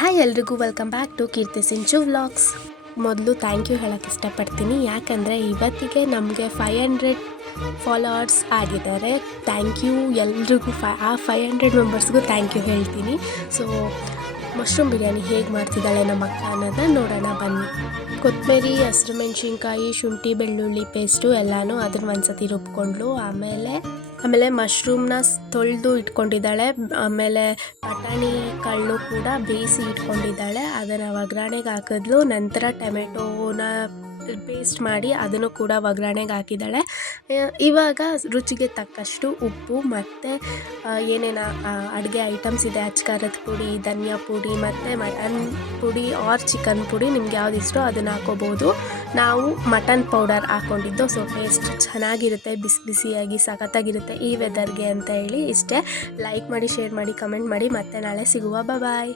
Hi ಎಲ್ರಿಗೂ welcome back to Keerthi Sinchu vlogs. ಮೊದಲು thank you ಹೇಳೋಕ್ಕೆ ಇಷ್ಟಪಡ್ತೀನಿ, ಯಾಕಂದರೆ ಇವತ್ತಿಗೆ ನಮಗೆ 500 ಫಾಲೋವರ್ಸ್ ಆಗಿದ್ದಾರೆ. ಥ್ಯಾಂಕ್ ಯು ಎಲ್ರಿಗೂ. ಆ 500 ಮೆಂಬರ್ಸ್ಗೂ ಥ್ಯಾಂಕ್ ಯು ಹೇಳ್ತೀನಿ. ಸೊ ಮಶ್ರೂಮ್ ಬಿರಿಯಾನಿ ಹೇಗೆ ಮಾಡ್ತಿದ್ದಾಳೆ ನಮ್ಮ ಅಕ್ಕ ಅನ್ನೋದನ್ನ ನೋಡೋಣ ಬನ್ನಿ. ಕೊತ್ತಂಬರಿ, ಹಸಿರು ಮೆಣಸಿನ್ಕಾಯಿ, ಶುಂಠಿ ಬೆಳ್ಳುಳ್ಳಿ ಪೇಸ್ಟು ಎಲ್ಲನೂ ಅದನ್ನು ಒಂದ್ಸತಿ ರುಬ್ಕೊಂಡ್ಲು. ಆಮೇಲೆ ಮಶ್ರೂಮ್ನ ತೊಳೆದು ಇಟ್ಕೊಂಡಿದ್ದಾಳೆ. ಆಮೇಲೆ ಬಟಾಣಿ ಕಾಳು ಕೂಡ ಬೇಯಿಸಿ ಇಟ್ಕೊಂಡಿದ್ದಾಳೆ. ಅದನ್ನು ಒಗ್ಗರಣೆಗೆ ಹಾಕಿದ್ಲು. ನಂತರ ಟೊಮೆಟೋನ ಪೇಸ್ಟ್ ಮಾಡಿ ಅದನ್ನು ಕೂಡ ಒಗ್ಗರಣೆಗೆ ಹಾಕಿದ್ದಾಳೆ. ಇವಾಗ ರುಚಿಗೆ ತಕ್ಕಷ್ಟು ಉಪ್ಪು ಮತ್ತು ಏನೇನು ಅಡುಗೆ ಐಟಮ್ಸ್ ಇದೆ, ಅಚ್ಕಾರದ ಪುಡಿ, ಧನಿಯಾ ಪುಡಿ ಮತ್ತು ಮಟನ್ ಪುಡಿ ಆರ್ ಚಿಕನ್ ಪುಡಿ, ನಿಮ್ಗೆ ಯಾವ್ದು ಇಷ್ಟೋ ಅದನ್ನು ಹಾಕೋಬೋದು. ನಾವು ಮಟನ್ ಪೌಡರ್ ಹಾಕ್ಕೊಂಡಿದ್ದು. ಸೊ ಟೇಸ್ಟ್ ಚೆನ್ನಾಗಿರುತ್ತೆ, ಬಿಸಿ ಬಿಸಿಯಾಗಿ ಸಖತ್ತಾಗಿರುತ್ತೆ ಈ ವೆದರ್ಗೆ ಅಂತ ಹೇಳಿ ಇಷ್ಟೇ. ಲೈಕ್ ಮಾಡಿ, ಶೇರ್ ಮಾಡಿ, ಕಮೆಂಟ್ ಮಾಡಿ. ಮತ್ತೆ ನಾಳೆ ಸಿಗುವ. ಬಾಯ್.